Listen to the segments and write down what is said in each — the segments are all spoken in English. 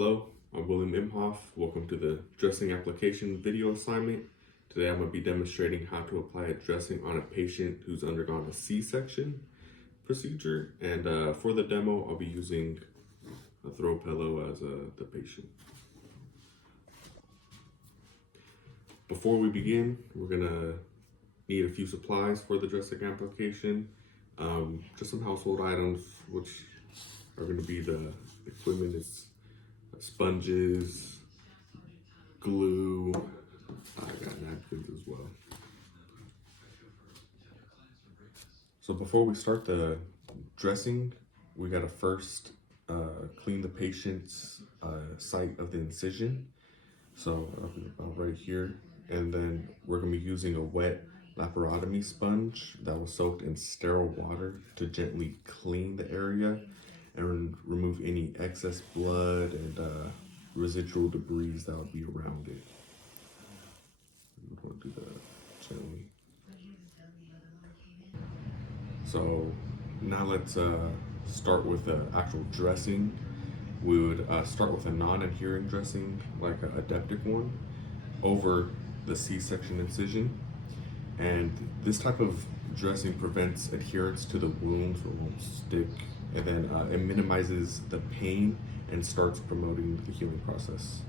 Hello, I'm William Imhoff. Welcome to the dressing application video assignment. Today I'm going to be demonstrating how to apply a dressing on a patient who's undergone a C-section procedure. And for the demo, I'll be using a throw pillow as the patient. Before we begin, we're going to need a few supplies for the dressing application. Just some household items, which are going to be the equipment is sponges, glue, I got napkins as well. So before we start the dressing, we gotta first clean the patient's site of the incision. So about right here, and then we're gonna be using a wet laparotomy sponge that was soaked in sterile water to gently clean the area and remove any excess blood and residual debris that would be around it. We want to do that gently. So now let's start with the actual dressing. We would start with a non-adhering dressing, like a adeptic one, over the C-section incision. And this type of dressing prevents adherence to the wound, so it won't stick. And then it minimizes the pain and starts promoting the healing process.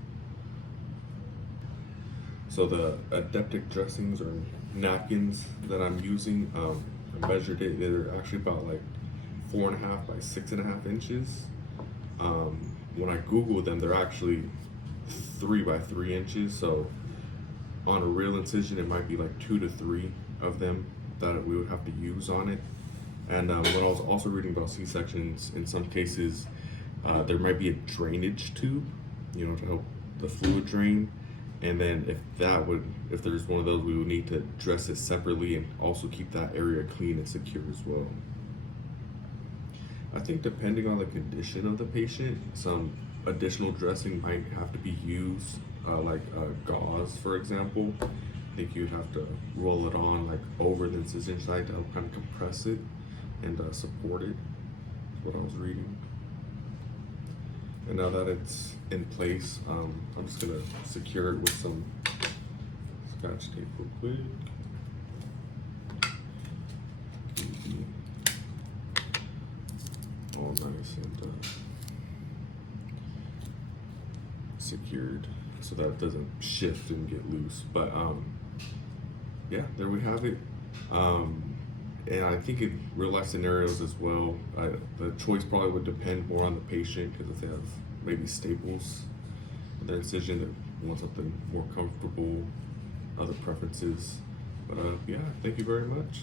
So the adeptic dressings or napkins that I'm using, I measured it, they're actually about like 4.5 by 6.5 inches. When I Googled them, they're actually 3 by 3 inches. So on a real incision, it might be like 2 to 3 of them that we would have to use on it. And when I was also reading about C-sections, in some cases, there might be a drainage tube, to help the fluid drain. And then if there's one of those, we would need to dress it separately and also keep that area clean and secure as well. I think depending on the condition of the patient, some additional dressing might have to be used, like gauze, for example. I think you'd have to roll it on like over the incision site to help kind of compress it and support it. That's what I was reading. And now that it's in place, I'm just gonna secure it with some Scotch tape real quick. All nice and secured so that it doesn't shift and get loose. But yeah, there we have it. And I think in real life scenarios as well, the choice probably would depend more on the patient, because if they have maybe staples in their incision, they want something more comfortable, other preferences. But yeah, thank you very much.